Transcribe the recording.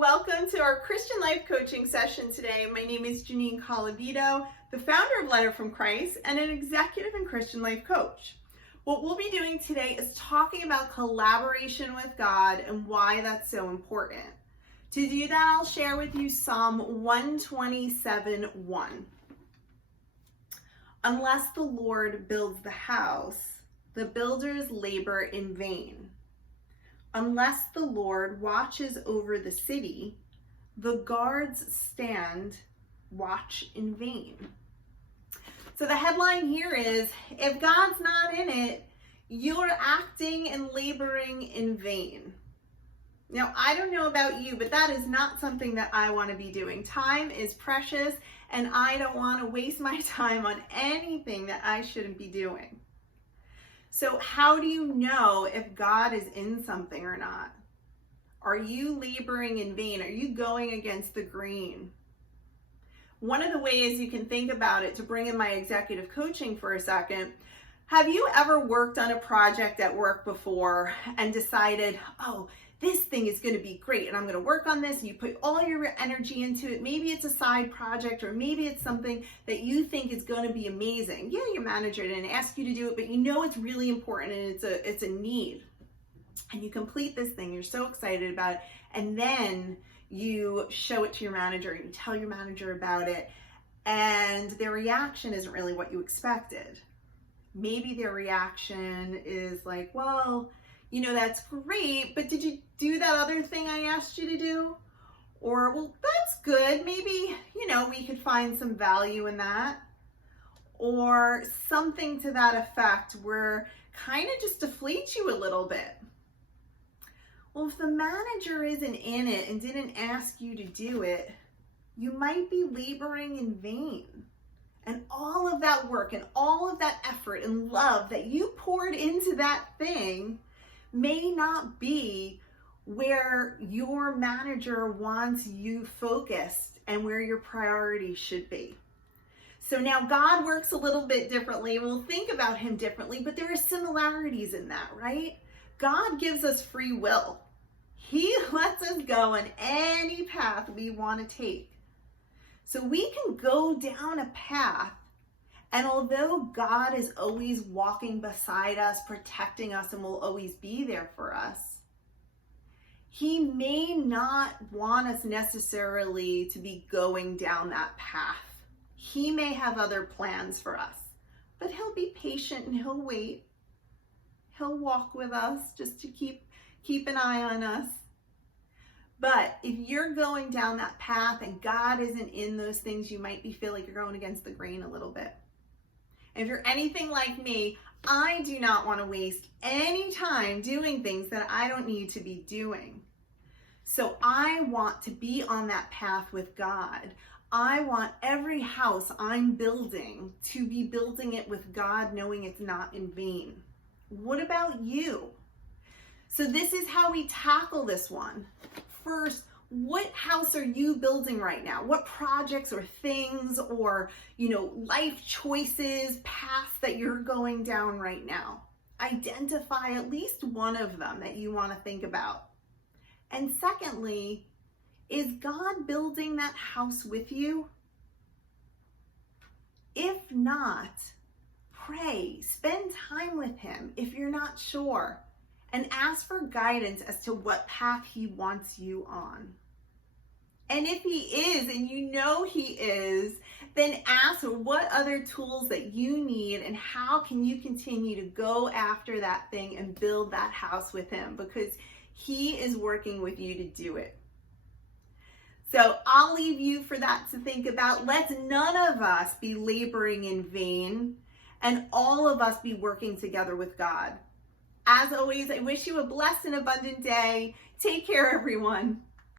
Welcome to our Christian life coaching session today. My name is Jeanine Colavito, the founder of Letter from Christ and an executive and Christian life coach. What we'll be doing today is talking about collaboration with God and why that's so important. To do that, I'll share with you Psalm 127:1. Unless the Lord builds the house, the builders labor in vain. Unless the Lord watches over the city, the guards stand watch in vain. So the headline here is, if God's not in it, you're acting and laboring in vain. Now, I don't know about you, but that is not something that I want to be doing. Time is precious, and I don't want to waste my time on anything that I shouldn't be doing. So how do you know if God is in something or not? Are you laboring in vain? Are you going against the grain? One of the ways you can think about it, to bring in my executive coaching for a second, have you ever worked on a project at work before and decided, oh, this thing is going to be great and I'm going to work on this, and you put all your energy into it? Maybe it's a side project, or maybe it's something that you think is going to be amazing. Yeah, your manager didn't ask you to do it, but you know it's really important and it's a need. And you complete this thing, you're so excited about it, and then you show it to your manager and you tell your manager about it, and their reaction isn't really what you expected. Maybe their reaction is like, well, you know, that's great, but did you do that other thing I asked you to do? Or, well, that's good. Maybe, we could find some value in that. Or something to that effect where kind of just deflates you a little bit. Well, if the manager isn't in it and didn't ask you to do it, you might be laboring in vain. And all of that work and all of that effort and love that you poured into that thing may not be where your manager wants you focused and where your priorities should be. So now God works a little bit differently. We'll think about him differently, but there are similarities in that, right? God gives us free will. He lets us go on any path we want to take. So we can go down a path, and although God is always walking beside us, protecting us, and will always be there for us, he may not want us necessarily to be going down that path. He may have other plans for us, but he'll be patient and he'll wait. He'll walk with us just to keep an eye on us. But if you're going down that path and God isn't in those things, you might feel like you're going against the grain a little bit. If you're anything like me, I do not want to waste any time doing things that I don't need to be doing. So I want to be on that path with God. I want every house I'm building to be building it with God, knowing it's not in vain. What about you? So this is how we tackle this one. First, what house are you building right now? What projects or things or, life choices, paths that you're going down right now? Identify at least one of them that you want to think about. And secondly, is God building that house with you? If not, pray, spend time with him if you're not sure, and ask for guidance as to what path he wants you on. And if he is, and you know he is, then ask what other tools that you need and how can you continue to go after that thing and build that house with him, because he is working with you to do it. So I'll leave you for that to think about. Let's none of us be laboring in vain, and all of us be working together with God. As always, I wish you a blessed and abundant day. Take care, everyone.